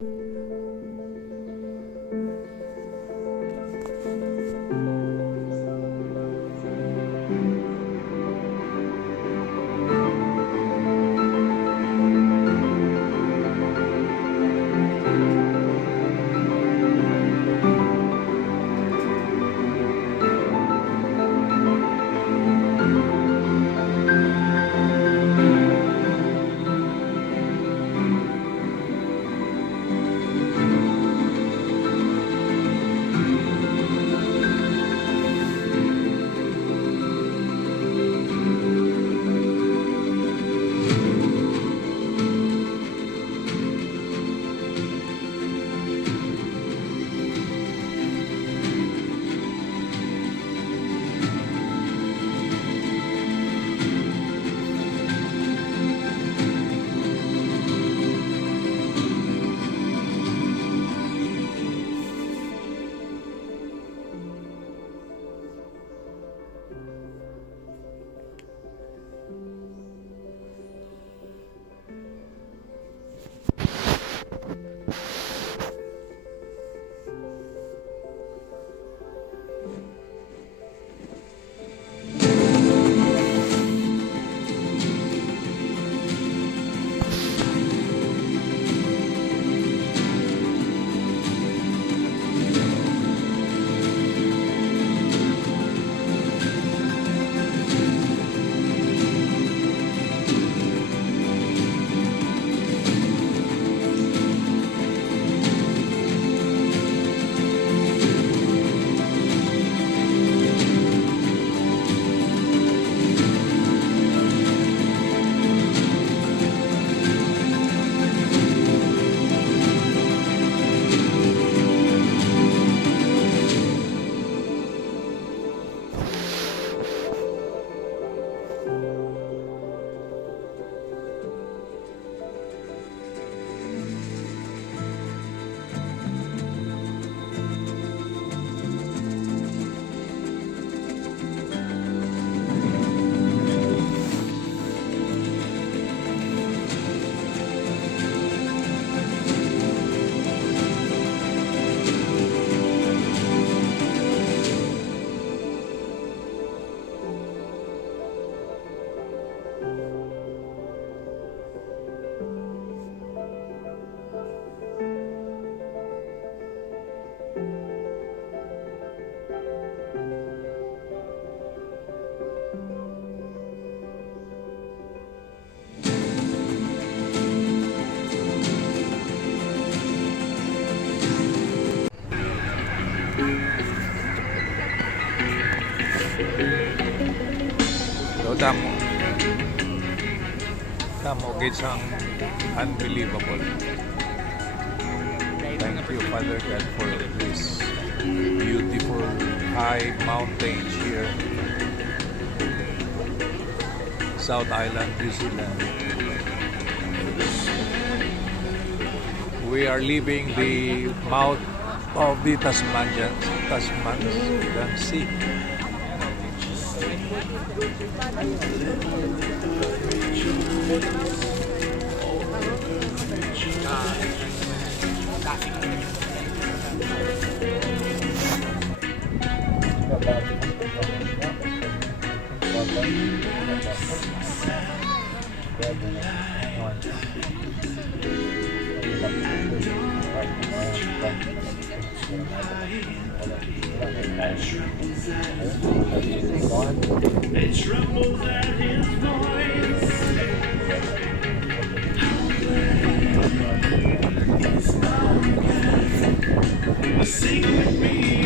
So, damo it's unbelievable. Thank you, Father God, for this beautiful high mountains here, South Island, New Zealand. We are leaving the mouth of the Tasmanian Sea. It trembles at his voice. Sing with me.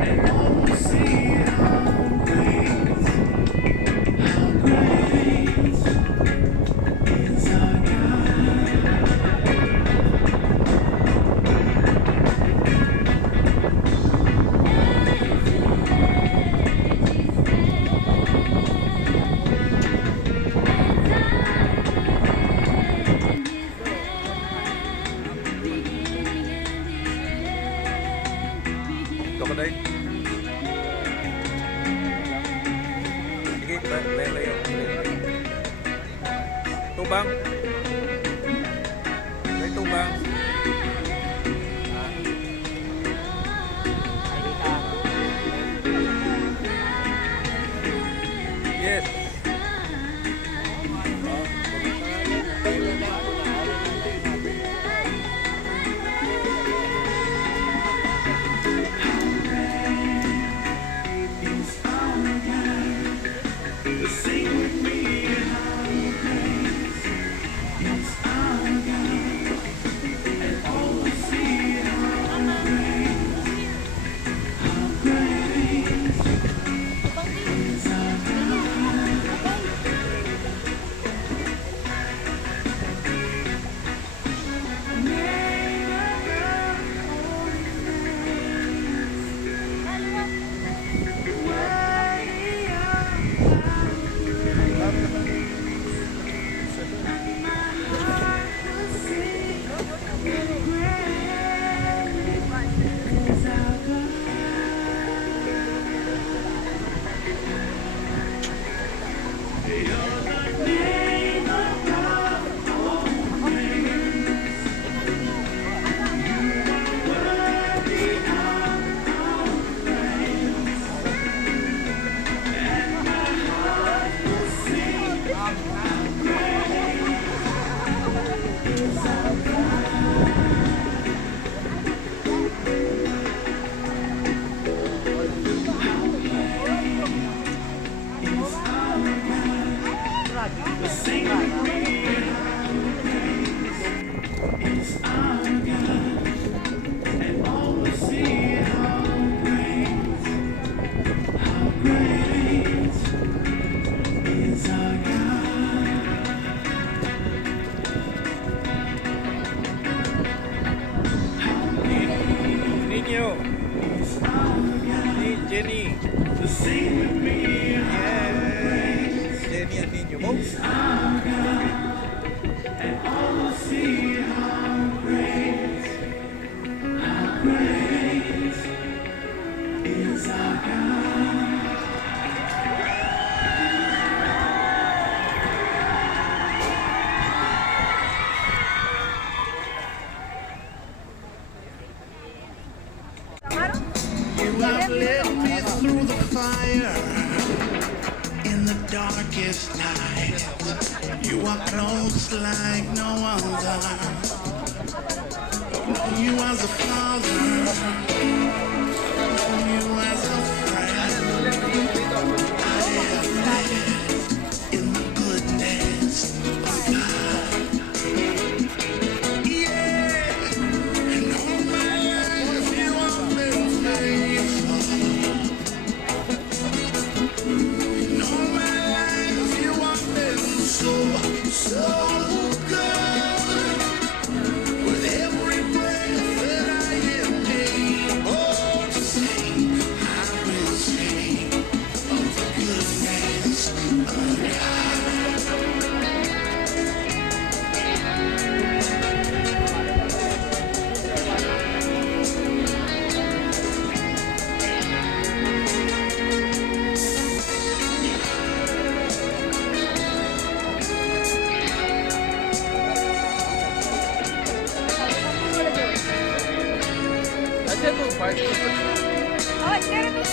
And all will see how great is our God. Tubang. May tubang. Yes. Sing with me how great is our God, and all will see how great is our God. Name above all names, worthy of our Sing with me how great is our God, and all will see how great is our God. Ninyo. Ni Jenny. Sing with me how Yes. Jenny and Ninyo mo. our God, and all will see how great is our God. You have led me through the fire in the darkest night. You are close like no other. I've known you as a father, known you as a friend. I have lived in the goodness of God. Yeah, and all my life you have been faithful. And all my life you have been so good. With every breath that I am able to sing, I will sing of the goodness of God. अच्छा तो party और तेरे में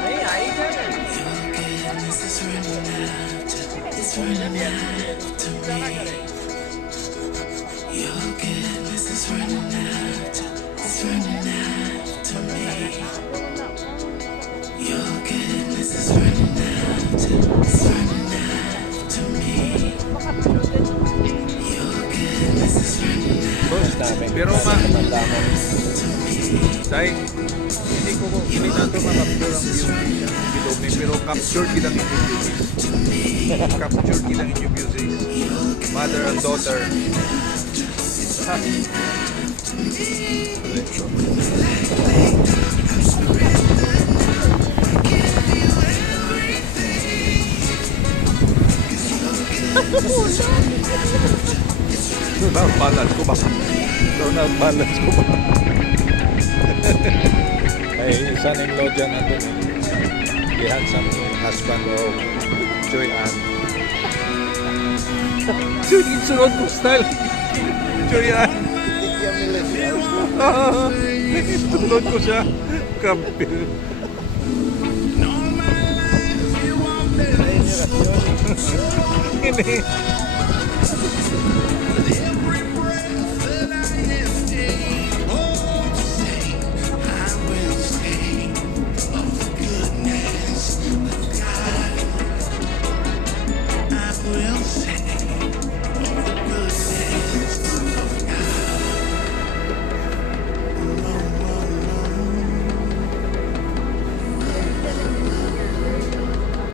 नहीं आई था ना। Your goodness is running out, it's running after me. Your goodness is running out, it's running after me. Your goodness is running out. Pero dahil hindi ko nato ma-capture ang yung bilog ni pero capture kitang inyong music. Capture kitang inyong music. Mother and daughter. Balance ko ba? Balance ko ba? Ay, son-in-law dyan natin. The handsome husband of Joy Ann. Sunod ko style. Picture yan. Sunod ko siya. Kampil. Ini.